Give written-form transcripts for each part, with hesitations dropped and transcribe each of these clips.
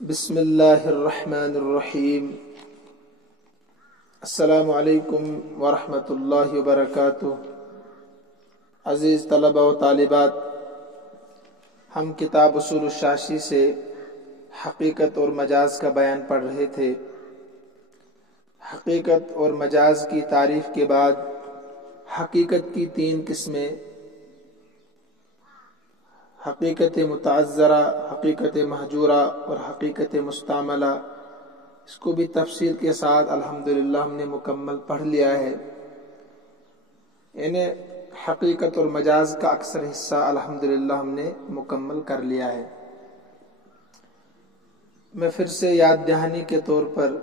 بسم اللہ الرحمن الرحیم۔ السلام علیکم ورحمۃ اللہ وبرکاتہ۔ عزیز طلبہ و طالبات، ہم کتاب اصول الشاشی سے حقیقت اور مجاز کا بیان پڑھ رہے تھے۔ حقیقت اور مجاز کی تعریف کے بعد حقیقت کی تین قسمیں، حقیقت متعذرہ، حقیقت محجورہ اور حقیقت مستعملہ، اس کو بھی تفصیل کے ساتھ الحمدللہ ہم نے مکمل پڑھ لیا ہے۔ یعنی حقیقت اور مجاز کا اکثر حصہ الحمدللہ ہم نے مکمل کر لیا ہے۔ میں پھر سے یاد دہانی کے طور پر،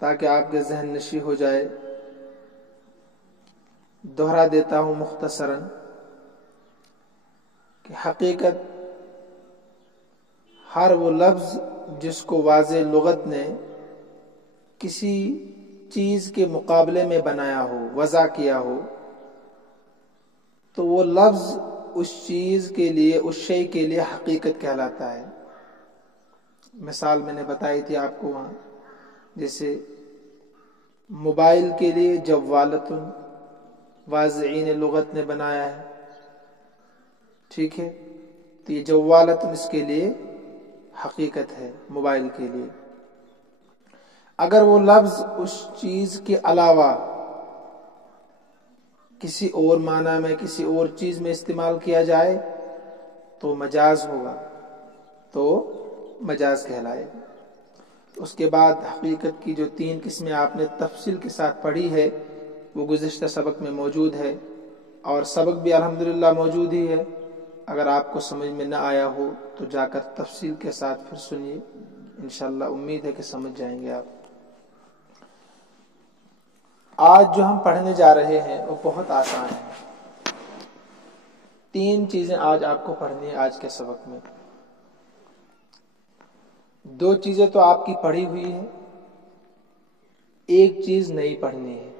تاکہ آپ کے ذہن نشی ہو جائے، دوہرا دیتا ہوں مختصراً کہ حقیقت ہر وہ لفظ جس کو واضح لغت نے کسی چیز کے مقابلے میں بنایا ہو، وضع کیا ہو، تو وہ لفظ اس چیز کے لیے، اس شے کے لیے حقیقت کہلاتا ہے۔ مثال میں نے بتائی تھی آپ کو وہاں، جیسے موبائل کے لیے جوالتن واضعین لغت نے بنایا ہے، ٹھیک ہے، تو یہ جوالتن اس کے لیے حقیقت ہے موبائل کے لیے۔ اگر وہ لفظ اس چیز کے علاوہ کسی اور معنی میں، کسی اور چیز میں استعمال کیا جائے تو مجاز ہوگا، تو مجاز کہلائے گا۔ اس کے بعد حقیقت کی جو تین قسمیں آپ نے تفصیل کے ساتھ پڑھی ہے، وہ گزشتہ سبق میں موجود ہے، اور سبق بھی الحمدللہ موجود ہی ہے۔ اگر آپ کو سمجھ میں نہ آیا ہو تو جا کر تفصیل کے ساتھ پھر سنیے، انشاءاللہ امید ہے کہ سمجھ جائیں گے آپ۔ آج جو ہم پڑھنے جا رہے ہیں وہ بہت آسان ہے۔ تین چیزیں آج آپ کو پڑھنی ہے آج کے سبق میں۔ دو چیزیں تو آپ کی پڑھی ہوئی ہے، ایک چیز نئی پڑھنی ہے۔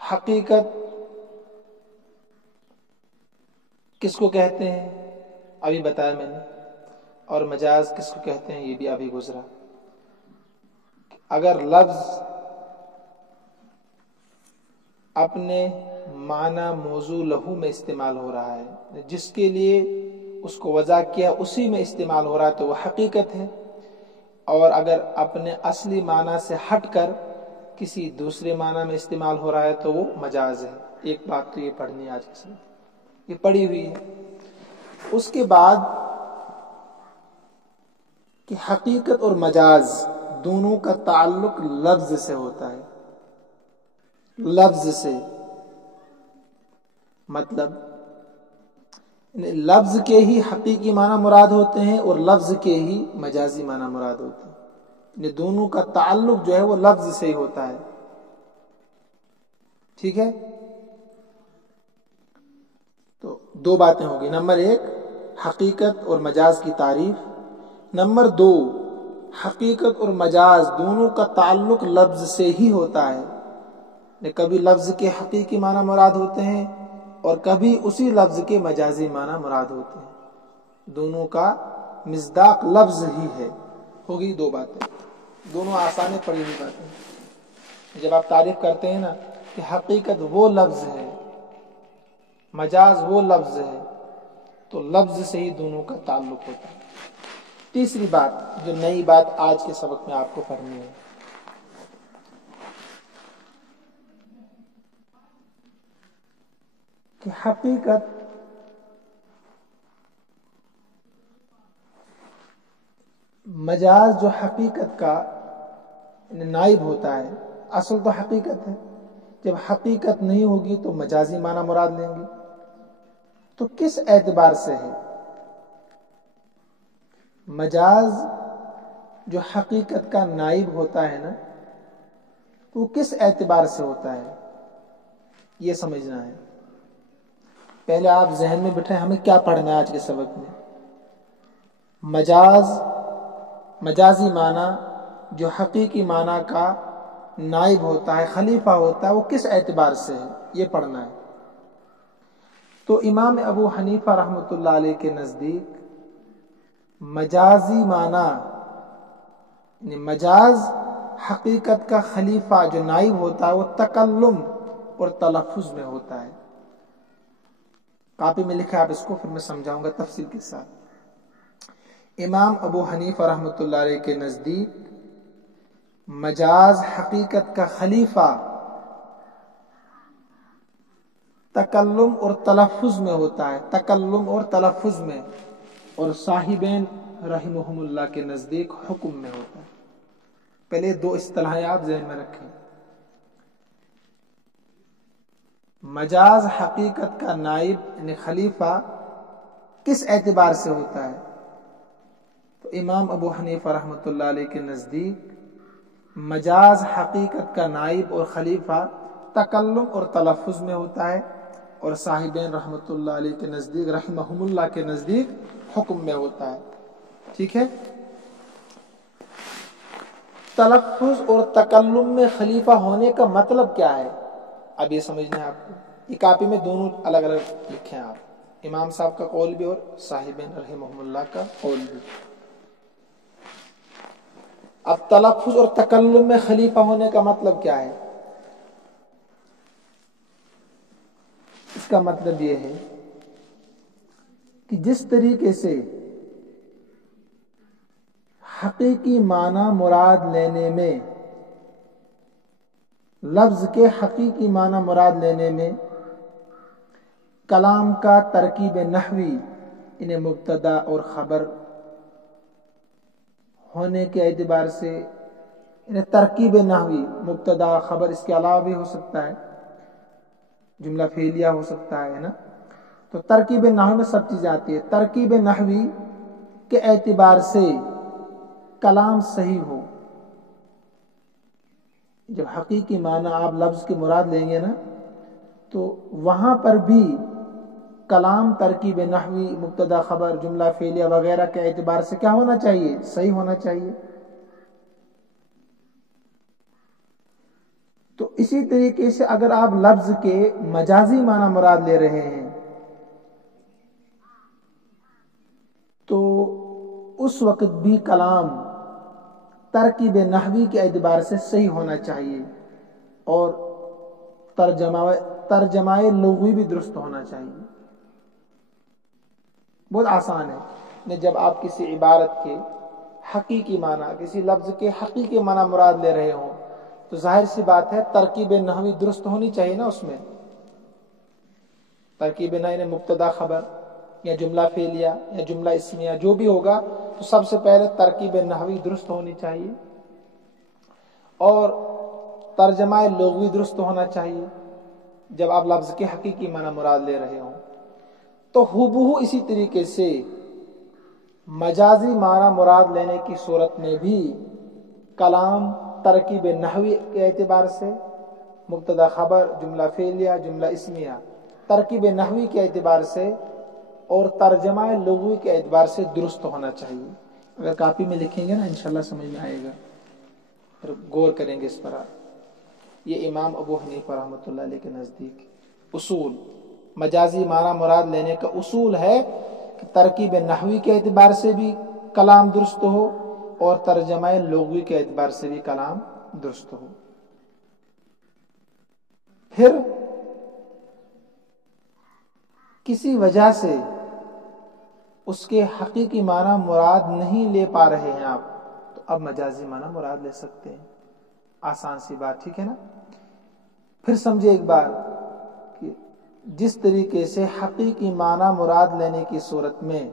حقیقت کس کو کہتے ہیں ابھی بتایا میں نے، اور مجاز کس کو کہتے ہیں یہ بھی ابھی گزرا۔ اگر لفظ اپنے معنی موضوع لہو میں استعمال ہو رہا ہے، جس کے لیے اس کو وضع کیا اسی میں استعمال ہو رہا ہے تو وہ حقیقت ہے، اور اگر اپنے اصلی معنی سے ہٹ کر کسی دوسرے معنی میں استعمال ہو رہا ہے تو وہ مجاز ہے۔ ایک بات تو یہ پڑھنی ہے آج کے ساتھ، یہ پڑھی ہوئی ہے۔ اس کے بعد کہ حقیقت اور مجاز دونوں کا تعلق لفظ سے ہوتا ہے۔ لفظ سے مطلب لفظ کے ہی حقیقی معنی مراد ہوتے ہیں اور لفظ کے ہی مجازی معنی مراد ہوتے ہیں، یعنی دونوں کا تعلق جو ہے وہ لفظ سے ہی ہوتا ہے، ٹھیک ہے۔ تو دو باتیں ہوگی، نمبر ایک حقیقت اور مجاز کی تعریف، نمبر دو حقیقت اور مجاز دونوں کا تعلق لفظ سے ہی ہوتا ہے، کبھی لفظ کے حقیقی معنی مراد ہوتے ہیں اور کبھی اسی لفظ کے مجازی معنی مراد ہوتے ہیں، دونوں کا مصداق لفظ ہی ہے۔ ہوگی دو باتیں، دونوں آسان پڑھی ہوئی باتیں۔ جب آپ تعریف کرتے ہیں نا کہ حقیقت وہ لفظ ہے، مجاز وہ لفظ ہے، تو لفظ سے ہی دونوں کا تعلق ہوتا ہے۔ تیسری بات جو نئی بات آج کے سبق میں آپ کو پڑھنی ہے، کہ حقیقت مجاز جو حقیقت کا نائب ہوتا ہے، اصل تو حقیقت ہے، جب حقیقت نہیں ہوگی تو مجازی معنی مراد لیں گے۔ تو کس اعتبار سے ہے مجاز جو حقیقت کا نائب ہوتا ہے نا، تو وہ کس اعتبار سے ہوتا ہے یہ سمجھنا ہے۔ پہلے آپ ذہن میں بٹھائیں ہمیں کیا پڑھنا ہے آج کے سبق میں۔ مجاز، مجازی معنی جو حقیقی معنی کا نائب ہوتا ہے، خلیفہ ہوتا ہے، وہ کس اعتبار سے ہے یہ پڑھنا ہے۔ تو امام ابو حنیفہ رحمۃ اللہ علیہ کے نزدیک مجازی معنی یعنی مجاز حقیقت کا خلیفہ جو نائب ہوتا ہے وہ تکلم اور تلفظ میں ہوتا ہے. کاپی میں لکھا ہے، آپ اس کو پھر میں سمجھاؤں گا تفصیل کے ساتھ. امام ابو حنیفہ رحمۃ اللہ علیہ کے نزدیک مجاز حقیقت کا خلیفہ تکلم اور تلفظ میں ہوتا ہے، تکلم اور تلفظ میں، اور صاحبین رحمہم اللہ کے نزدیک حکم میں ہوتا ہے. پہلے دو اصطلاحیں آپ ذہن میں رکھیں. مجاز حقیقت کا نائب یعنی خلیفہ کس اعتبار سے ہوتا ہے؟ تو امام ابو حنیفہ رحمۃ اللہ علیہ کے نزدیک مجاز حقیقت کا نائب اور خلیفہ تکلم اور تلفظ میں ہوتا ہے، اور صاحبین رحمۃ اللہ علیہ کے نزدیک رحمہم اللہ کے نزدیک حکم میں ہوتا ہے. ٹھیک ہے. تلفظ اور تکلم میں خلیفہ ہونے کا مطلب کیا ہے؟ اب یہ سمجھنا ہے آپ کو. یہ کاپی میں دونوں الگ الگ لکھیں آپ، امام صاحب کا قول بھی اور صاحبین رحمہم اللہ کا قول بھی. اب تلفظ اور تکلم میں خلیفہ ہونے کا مطلب کیا ہے؟ اس کا مطلب یہ ہے کہ جس طریقے سے حقیقی معنی مراد لینے میں، لفظ کے حقیقی معنی مراد لینے میں کلام کا ترکیب نحوی انہیں مبتدا اور خبر ہونے کے اعتبار سے، انہیں ترکیب نحوی مبتدا خبر، اس کے علاوہ بھی ہو سکتا ہے، جملہ فعلیہ ہو سکتا ہے نا. تو ترکیب نحوی میں سب چیزیں آتی ہے. ترکیب نحوی کے اعتبار سے کلام صحیح ہو، جب حقیقی معنی آپ لفظ کے مراد لیں گے نا، تو وہاں پر بھی کلام ترکیب نحوی مبتدا خبر جملہ فعلیہ وغیرہ کے اعتبار سے کیا ہونا چاہیے؟ صحیح ہونا چاہیے. تو اسی طریقے سے اگر آپ لفظ کے مجازی معنی مراد لے رہے ہیں تو اس وقت بھی کلام ترکیب نحوی کے اعتبار سے صحیح ہونا چاہیے، اور ترجمہ لغوی بھی درست ہونا چاہیے. بہت آسان ہے. جب آپ کسی عبارت کے حقیقی معنی، کسی لفظ کے حقیقی معنی مراد لے رہے ہوں تو ظاہر سی بات ہے ترکیب نحوی درست ہونی چاہیے نا. اس میں ترکیب نحوی مبتدا خبر یا جملہ فعلیہ یا جملہ اسمیہ جو بھی ہوگا، تو سب سے پہلے ترکیب نحوی درست ہونی چاہیے، اور ترجمہ لغوی درست ہونا چاہیے جب آپ لفظ کے حقیقی معنی مراد لے رہے ہوں. تو ہبوہو اسی طریقے سے مجازی معنی مراد لینے کی صورت میں بھی کلام ترکیب نحوی کے اعتبار سے مبتدا خبر جملہ فعلیہ جملہ اسمیہ ترکیب نحوی کے اعتبار سے اور ترجمہ لغوی کے اعتبار سے درست ہونا چاہیے. اگر کاپی میں لکھیں گے نا انشاءاللہ سمجھ میں آئے گا، پھر غور کریں گے اس پر. یہ امام ابو حنیفہ رحمۃ اللہ علیہ کے نزدیک اصول، مجازی معنی مراد لینے کا اصول ہے کہ ترکیب نحوی کے اعتبار سے بھی کلام درست ہو اور ترجمہ لغوی کے اعتبار سے بھی کلام درست ہو. پھر کسی وجہ سے اس کے حقیقی معنی مراد نہیں لے پا رہے ہیں آپ، تو اب مجازی معنی مراد لے سکتے ہیں. آسان سی بات. ٹھیک ہے نا. پھر سمجھے ایک بار کہ جس طریقے سے حقیقی معنی مراد لینے کی صورت میں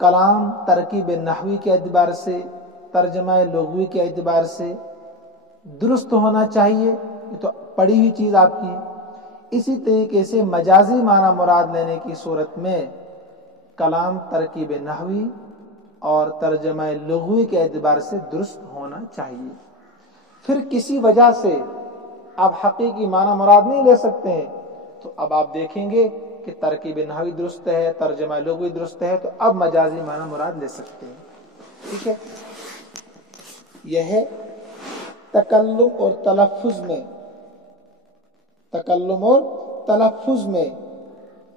کلام ترکیب نحوی کے اعتبار سے ترجمہ لغوی کے اعتبار سے درست ہونا چاہیے، یہ تو پڑھی ہوئی چیز آپ کی. اسی طریقے سے مجازی معنی مراد لینے کی صورت میں کلام ترکیب نحوی اور ترجمہ لغوی کے اعتبار سے درست ہونا چاہیے. پھر کسی وجہ سے آپ حقیقی معنی مراد نہیں لے سکتے ہیں، تو اب آپ دیکھیں گے کہ ترکیب نحوی درست ہے، ترجمہ لغوی درست ہے، تو اب مجازی معنی مراد لے سکتے ہیں. ٹھیک ہے. یہ ہے تکلم اور تلفظ میں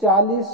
40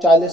40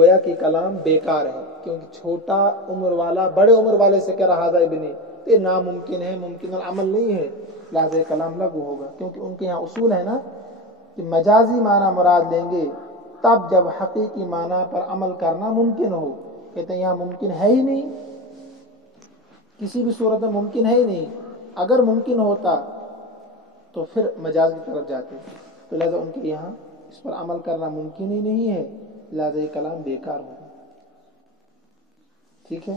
گویا کہ کلام بیکار ہے، کیونکہ چھوٹا عمر والا بڑے عمر والے سے کہہ رہا ھذا ابنی، تو یہ ناممکن ہے، ممکن العمل نہیں ہے، لہذا یہ کلام لغو ہوگا، کیونکہ ان کے یہاں اصول ہے نا کہ مجازی معنی مراد لیں گے تب جب حقیقی معنی پر عمل کرنا ممکن ہو. کہتے ہیں یہاں ممکن ہے ہی نہیں، کسی بھی صورت میں ممکن ہے ہی نہیں. اگر ممکن ہوتا تو پھر مجاز کی طرف جاتے، تو لہذا ان کے یہاں اس پر عمل کرنا ممکن ہی نہیں ہے، لہذا یہ کلام بیکار ہوگا. ٹھیک ہے.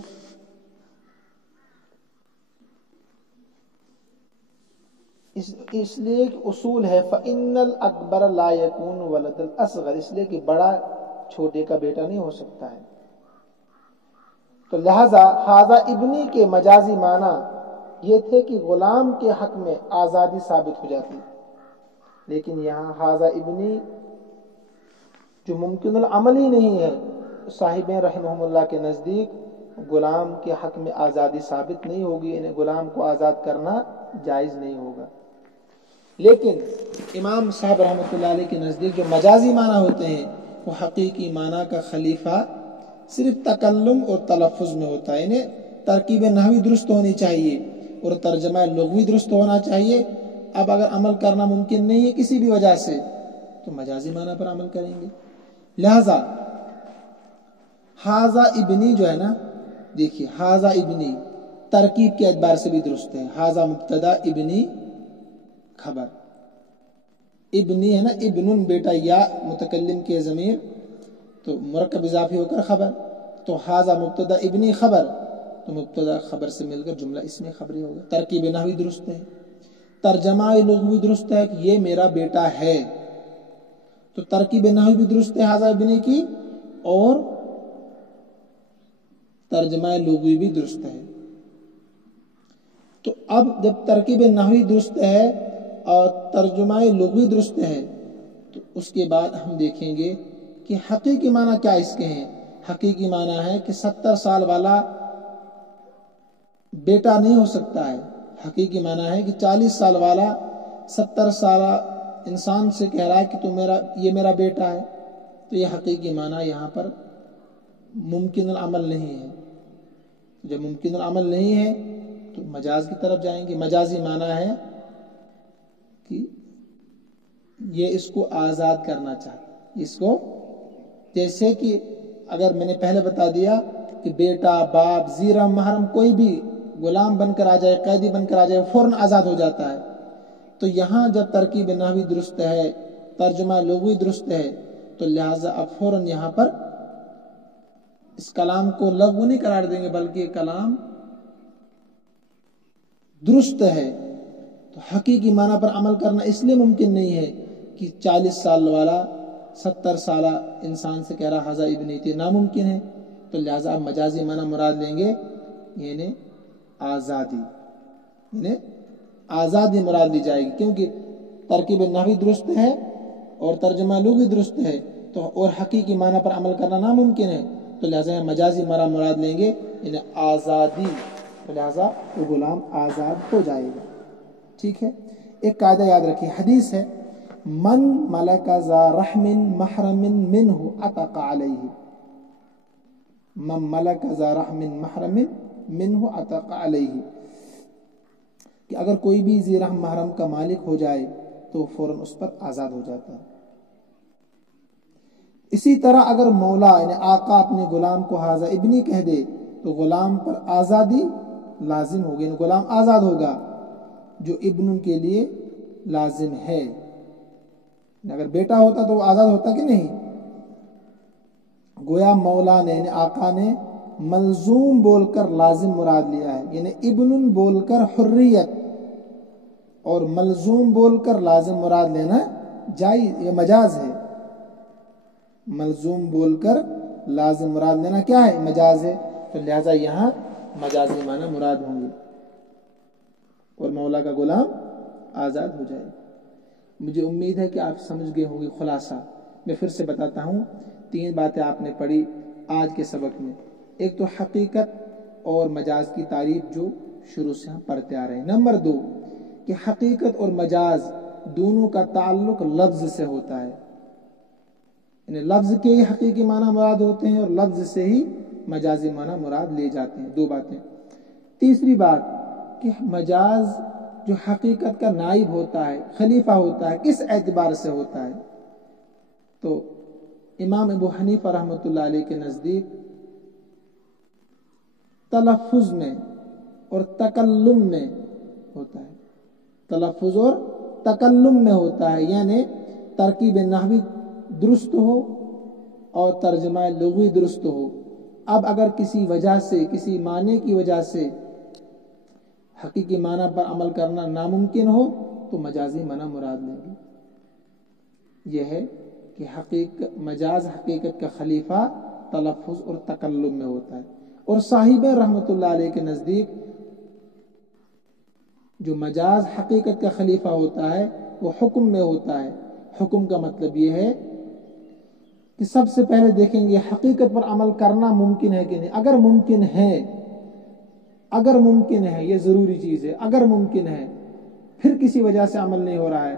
اس لیے کہ اصول ہے فَإِنَّ الْأَكْبَرَ لَا يَكُونُ وَلَدَ الْأَصْغَرِ، اس لیے کہ بڑا چھوٹے کا بیٹا نہیں ہو سکتا ہے. تو لہذا ھذا ابنی کے مجازی معنی یہ تھے کہ غلام کے حق میں آزادی ثابت ہو جاتی، لیکن یہاں ھذا ابنی جو ممکن العمل ہی نہیں ہے، صاحبین رحمہم اللہ کے نزدیک غلام کے حق میں آزادی ثابت نہیں ہوگی، انہیں غلام کو آزاد کرنا جائز نہیں ہوگا. لیکن امام صاحب رحمۃ اللہ علیہ کے نزدیک جو مجازی معنی ہوتے ہیں وہ حقیقی معنی کا خلیفہ صرف تکلم اور تلفظ میں ہوتا ہے، انہیں ترکیب نحوی درست ہونی چاہیے اور ترجمہ لغوی درست ہونا چاہیے. اب اگر عمل کرنا ممکن نہیں ہے کسی بھی وجہ سے تو مجازی معنی پر عمل کریں گے. لہذا ھذا ابنی جو ہے نا، دیکھیے ھذا ابنی ترکیب کے اعتبار سے بھی درست ہے. ھذا مبتدا، ابنی خبر. ابنی ہے نا، ابن بیٹا، یا متکلم کے ضمیر تو مرکب اضافی ہو کر خبر، تو ھذا مبتدا ابنی خبر، تو مبتدا خبر سے مل کر جملہ اس میں خبری ہوگا. ترکیب نحوی درست ہے، ترجمہ لغوی درست ہے کہ یہ میرا بیٹا ہے، تو ترکیب نحوی بھی درست ہے ھذا ابنی کی، اور ترجمہ لغوی بھی درست ہے. تو اب جب ترکیب نحوی درست ہے اور ترجمہ لغوی درست ہے تو اس کے بعد ہم دیکھیں گے کہ حقیقی معنی کیا اس کے ہیں. حقیقی معنی ہے کہ 70 سال والا بیٹا نہیں ہو سکتا ہے. حقیقی معنی ہے کہ 40 سال والا 70 سالہ انسان سے کہہ رہا ہے کہ یہ میرا بیٹا ہے، تو یہ حقیقی معنی یہاں پر ممکن العمل نہیں ہے. جب ممکن العمل نہیں ہے تو مجاز کی طرف جائیں گے. مجازی معنی ہے کہ یہ اس کو آزاد کرنا چاہتا، اس کو، جیسے کہ اگر میں نے پہلے بتا دیا کہ بیٹا، باپ، زیرہ، محرم کوئی بھی غلام بن کر آ جائے، قیدی بن کر آ جائے، فوراً آزاد ہو جاتا ہے. تو یہاں جب ترکیب نحوی درست ہے، ترجمہ لغوی درست ہے، تو لہٰذا اب فوراً یہاں پر اس کلام کو لغو نہیں قرار دیں گے، بلکہ یہ کلام درست ہے. تو حقیقی معنی پر عمل کرنا اس لیے ممکن نہیں ہے کہ 40 سال والا 70 سالہ انسان سے کہہ رہا ھذا ابنی، تھے ناممکن ہے. تو لہٰذا مجازی معنی مراد لیں گے، یعنی آزادی، یعنی آزادی مراد لی جائے گی، کیونکہ ترکیب نحوی درست ہے اور ترجمہ لغوی درست ہے، تو اور حقیقی معنی پر عمل کرنا ناممکن ہے، تو لہٰذا مجازی معنی مراد لیں گے، یعنی آزادی، تو لہٰذا وہ غلام آزاد ہو جائے گا. ٹھیک ہے. ایک قاعدہ یاد رکھیے، حدیث ہے من ملک ذا رحم محرم منہ عتق علیہ، من ملک ذا رحم محرم منہ عتق علیہ، کہ اگر کوئی بھی ذی رحم محرم کا مالک ہو جائے تو فوراً اس پر آزاد ہو جاتا ہے. اسی طرح اگر مولا یعنی آقا اپنے غلام کو ھذا ابنی کہہ دے تو غلام پر آزادی لازم ہوگی، یعنی غلام آزاد ہوگا جو ابن کے لیے لازم ہے. اگر بیٹا ہوتا تو وہ آزاد ہوتا کہ نہیں. گویا مولا نے یعنی آقا نے ملزوم بول کر لازم مراد لیا ہے، یعنی ابن بول کر حریت اور ملزوم بول کر لازم مراد لینا جائز، یہ مجاز ہے. ملزوم بول کر لازم مراد لینا کیا ہے؟ مجاز ہے. تو لہٰذا یہاں مجازی معنی مراد ہوں گے اور مولا کا غلام آزاد ہو جائے. مجھے امید ہے کہ آپ سمجھ گئے ہوں گے. خلاصہ میں پھر سے بتاتا ہوں، 3 باتیں آپ نے پڑھی آج کے سبق میں. ایک تو حقیقت اور مجاز کی تعریف جو شروع سے ہم پڑھتے آ رہے ہیں. نمبر 2 کہ حقیقت اور مجاز دونوں کا تعلق لفظ سے ہوتا ہے. یعنی لفظ کے ہی حقیقی معنی مراد ہوتے ہیں اور لفظ سے ہی مجازی معنی مراد لیے جاتے ہیں. دو باتیں. تیسری بات کہ مجاز جو حقیقت کا نائب ہوتا ہے، خلیفہ ہوتا ہے، کس اعتبار سے ہوتا ہے؟ تو امام ابو حنیفہ رحمۃ اللہ علیہ کے نزدیک تلفظ میں اور تکلم میں ہوتا ہے. تلفظ اور تکلم میں ہوتا ہے، یعنی ترکیب نحوی درست ہو اور ترجمہ لغوی درست ہو. اب اگر کسی وجہ سے، کسی معنی کی وجہ سے حقیقی معنی پر عمل کرنا ناممکن ہو تو مجازی معنی مراد لیں گے. یہ ہے کہ مجاز حقیقت کا خلیفہ تلفظ اور تکلم میں ہوتا ہے. اور صاحب رحمۃ اللہ علیہ کے نزدیک جو مجاز حقیقت کا خلیفہ ہوتا ہے وہ حکم میں ہوتا ہے. حکم کا مطلب یہ ہے کہ سب سے پہلے دیکھیں گے حقیقت پر عمل کرنا ممکن ہے کہ نہیں. اگر ممکن ہے یہ ضروری چیز ہے، اگر ممکن ہے پھر کسی وجہ سے عمل نہیں ہو رہا ہے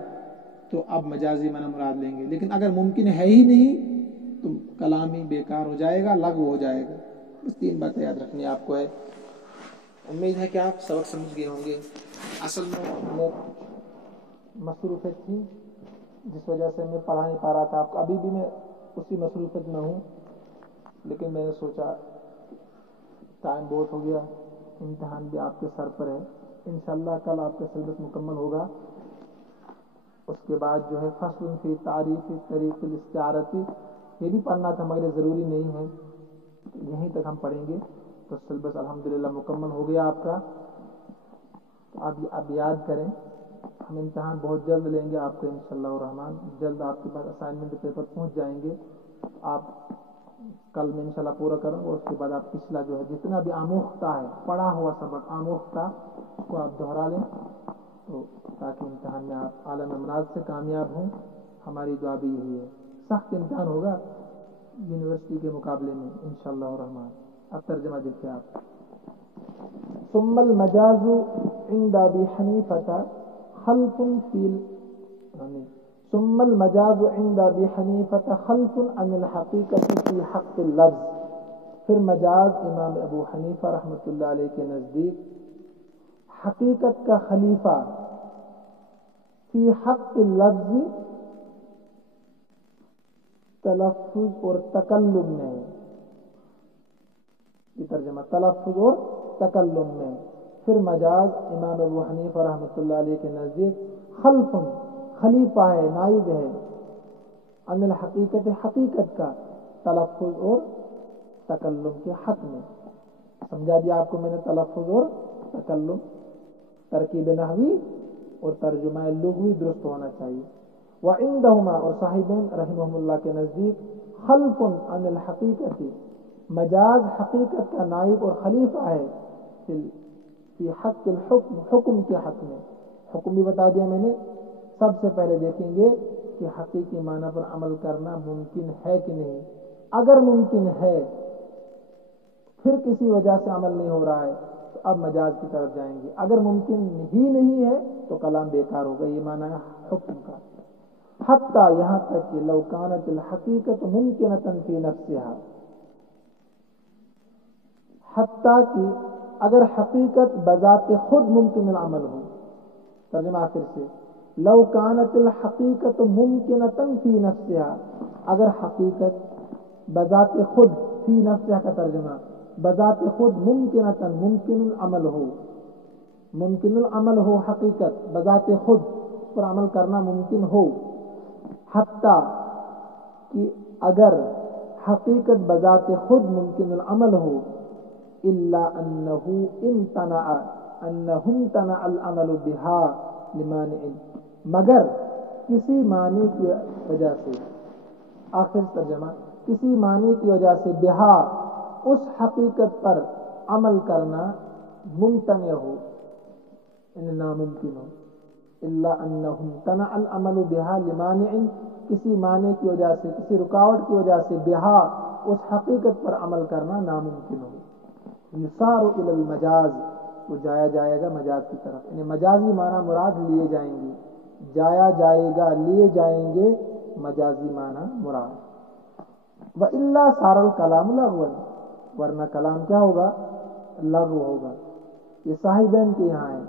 تو اب مجازی معنی مراد لیں گے. لیکن اگر ممکن ہے ہی نہیں تو کلام ہی بیکار ہو جائے گا، لغو ہو جائے گا. بس 3 باتیں یاد رکھنی آپ کو ہے. امید ہے کہ آپ سبق سمجھ گئے ہوں گے. اصل میں مصروفیت تھی جس وجہ سے میں پڑھا نہیں پا رہا تھا آپ کو. ابھی بھی میں اسی مصروفیت میں ہوں، لیکن میں نے سوچا ٹائم بہت ہو گیا، امتحان بھی آپ کے سر پر ہے. انشاءاللہ کل آپ کا سلیبس مکمل ہوگا. اس کے بعد جو ہے فصل فی تعریف طریق الاستعارتی یہ بھی پڑھنا تھا مگر ضروری نہیں ہے، یہیں تک ہم پڑھیں گے. تو سلیبس الحمدللہ مکمل ہو گیا آپ کا. اب یاد کریں، ہم امتحان بہت جلد لیں گے آپ کا انشاءاللہ الرحمن. جلد آپ کے پاس اسائنمنٹ پیپر پہنچ جائیں گے. آپ کل میں انشاءاللہ پورا کروں گا. اس کے بعد آپ پچھلا جو ہے جتنا بھی آموختہ ہے، پڑھا ہوا سبق آموختہ، اس کو آپ دہرا لیں تو تاکہ امتحان میں آپ اعلیٰ نمرات سے کامیاب ہوں. ہماری دعا بھی یہی ہے. سخت امتحان ہوگا یونیورسٹی کے مقابلے میں انشاءاللہ الرحمن. اب ترجمہ دیکھیں آپ. ثم المجاز عند ابي حنيفة خلف ثم المجاز عند ابي حنيفة خلف عن الحقيقة في حق اللفظ. پھر مجاز امام ابو حنیفہ رحمۃ اللہ علیہ کے نزدیک حقیقت کا خلیفہ فی حق اللفظ تلفظ اور تکلم میں. یہ ترجمہ تلفظ اور تکلم میں. پھر مجاز امام ابو حنیفہ رحمۃ اللہ علیہ کے نزدیک خلف خلیفہ ہے، نائب ہے، عن الحقیقت حقیقت کا، تلفظ اور تکلم کے حق میں. سمجھا دیا آپ کو میں نے تلفظ اور تکلم، ترکیب نحوی اور ترجمہ لغوی درست ہونا چاہیے. وعندہما اور صاحبین رحمہم اللہ کے نزدیک خلف عن الحقیقت مجاز حقیقت کا نائب اور خلیفہ ہے فی حق الحکم حکم کے حق میں. حکم بھی بتا دیا میں نے. سب سے پہلے دیکھیں گے کہ حقیقی معنی پر عمل کرنا ممکن ہے کہ نہیں. اگر ممکن ہے پھر کسی وجہ سے عمل نہیں ہو رہا ہے تو اب مجاز کی طرف جائیں گے. اگر ممکن ہی نہیں ہے تو کلام بیکار ہوگا. یہ معنی ہے حکم کا. حتیٰ یہاں تک کہ لو کانت الحقیقت ممکنۃ فی نفسها، حتیٰ کہ اگر حقیقت بذات خود ممکن العمل ہو. ترجمہ آخر سے لو کانت الحقیقت ممکنۃ فی نفسها، اگر حقیقت بذات خود، فی نفسها کا ترجمہ بذات خود ممکنۃ ممکن العمل ہو، ممکن العمل ہو حقیقت بذات خود، اس پر عمل کرنا ممکن ہو. حتیٰ کہ اگر حقیقت بذات خود ممکن العمل ہو، الا انه امتنع العمل بها لمانع، مگر کسی معنی کی وجہ سے، آخر ترجمہ کسی معنی کی وجہ سے بہا اس حقیقت پر عمل کرنا ممتنع ہو، یعنی ناممکن ہو. الا انه امتنع العمل بها لمانع، کسی معنی کی وجہ سے، کسی رکاوٹ کی وجہ سے بہا اس حقیقت پر عمل کرنا ناممکن ہو. یصار الی المجاز، تو جایا جائے گا مجاز کی طرف، یعنی مجازی معنی مراد لیے جائیں گے. جایا جائے گا، لیے جائیں گے مجازی معنی مراد. وَإِلَّا صَارَ الْكَلَامُ لَغْوًا، ورنہ کلام کیا ہوگا؟ لغو ہوگا۔ یہ صاحبین کے یہاں ہے،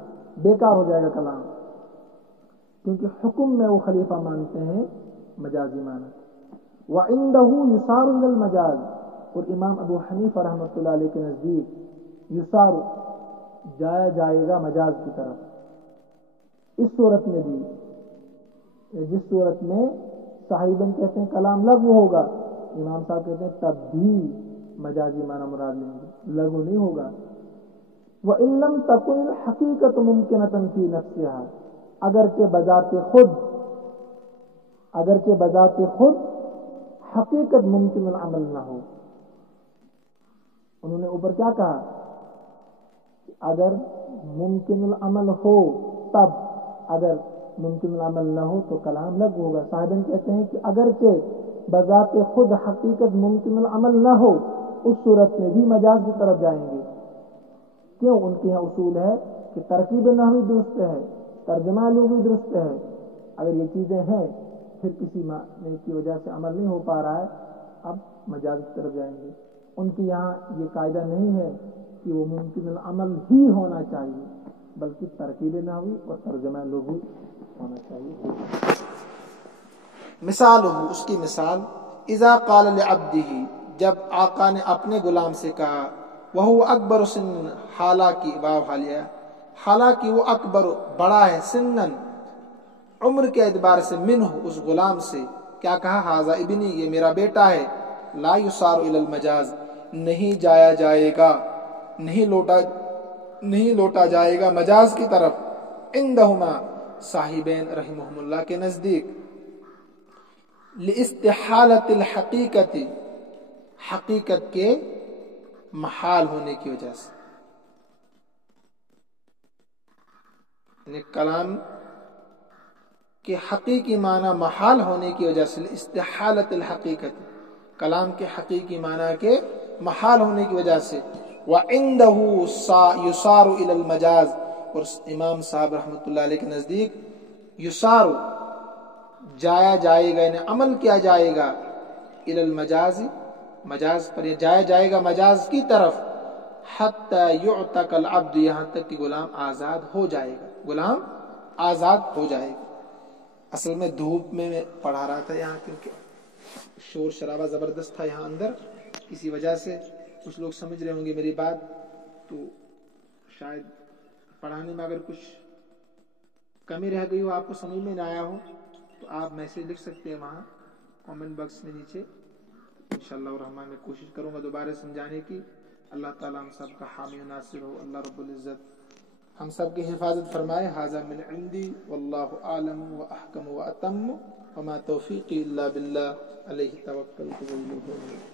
بیکار ہو جائے گا کلام، کیونکہ حکم میں وہ خلیفہ مانتے ہیں مجازی معنی۔ وَعِندَهُ يُسَارُ إِلَى الْمَجَازِ، اور امام ابو حنیفہ رحمۃ اللہ علیہ کے نزدیک یسار جایا جائے گا مجاز کی طرف۔ اس صورت میں بھی، جس صورت میں صاحبین کہتے ہیں کلام لغو ہوگا، امام صاحب کہتے ہیں تب بھی مجازی معنی مراد لیں گے، لغو نہیں ہوگا۔ وَإِن لَّمْ تَكُنِ الْحَقِيقَةُ مُمْكِنَةً فِي نَفْسِهَا، اگرچہ بذات خود حقیقت ممکن العمل نہ ہو۔ انہوں نے اوپر کیا کہا؟ اگر ممکن العمل ہو تب، اگر ممکن العمل نہ ہو تو کلام لغو ہوگا۔ صاحبین کہتے ہیں کہ اگرچہ بذات خود حقیقت ممکن العمل نہ ہو، اس صورت میں بھی مجاز کی طرف جائیں گے۔ کیوں؟ ان کے یہاں اصول ہے کہ ترکیب نحوی درست ہے، ترجمہ لغوی درست ہے، اگر یہ چیزیں ہیں پھر کسی معنی کی وجہ سے عمل نہیں ہو پا رہا ہے، اب مجاز کی طرف جائیں گے۔ ان کے یہاں یہ قاعدہ نہیں ہے کہ وہ ممکن العمل ہی ہونا چاہیے، بلکہ ترکیب نحوی اور ترجمہ لغوی ہونا چاہیے۔ مثالہ، اس کی مثال، اذا قال لعبدہ، جب آقا نے اپنے غلام سے کہا، وہو اکبر سن، حالانکہ واو حالیہ، حالانکہ وہ اکبر بڑا ہے، سنن عمر کے اعتبار سے، منہ اس غلام سے، کیا کہا؟ ھذا ابنی، یہ میرا بیٹا ہے، لا یسار الی المجاز، نہیں جایا جائے گا، نہیں لوٹا جائے گا مجاز کی طرف، عندہما، صاحبین رحمہم اللہ کے نزدیک، لاستحالۃ الحقیقت، حقیقت کے محال ہونے کی وجہ سے، یعنی کلام کے حقیقی معنی محال ہونے کی وجہ سے، استحالت الحقیقت، کلام کے حقیقی معنی کے محال ہونے کی وجہ سے، وَعِندَهُ يُسَارُ إِلَى الْمَجَاز، اور امام صاحب رحمۃ اللہ علیہ کے نزدیک یسار جایا جائے گا، یعنی عمل کیا جائے گا، إِلَى الْمَجَاز، مجاز پر جایا جائے گا مجاز کی طرف، حَتَّى يُعْتَقَ الْعَبْدُ، یہاں تک کہ غلام آزاد ہو جائے گا، غلام آزاد ہو جائے گا۔ اصل میں دھوپ میں پڑھا رہا تھا یہاں، کیونکہ شور شرابہ زبردست تھا یہاں اندر، کسی وجہ سے کچھ لوگ سمجھ رہے ہوں گے میری بات، تو شاید پڑھانے میں اگر کچھ کمی رہ گئی ہو، آپ کو سمجھ میں نہ آیا ہو، تو آپ میسج لکھ سکتے ہیں وہاں کامنٹ باکس میں نیچے، انشاءاللہ الرحمن میں کوشش کروں گا دوبارہ سمجھانے کی۔ اللہ تعالیٰ ہم سب کا حامی و ناصر ہو، اللہ رب العزت ہم سب کی حفاظت فرمائے۔ ھذا من عندی واللہ اعلم واحکم واتم وما توفیقی الا باللہ علیہ توکلت والیہ انیب۔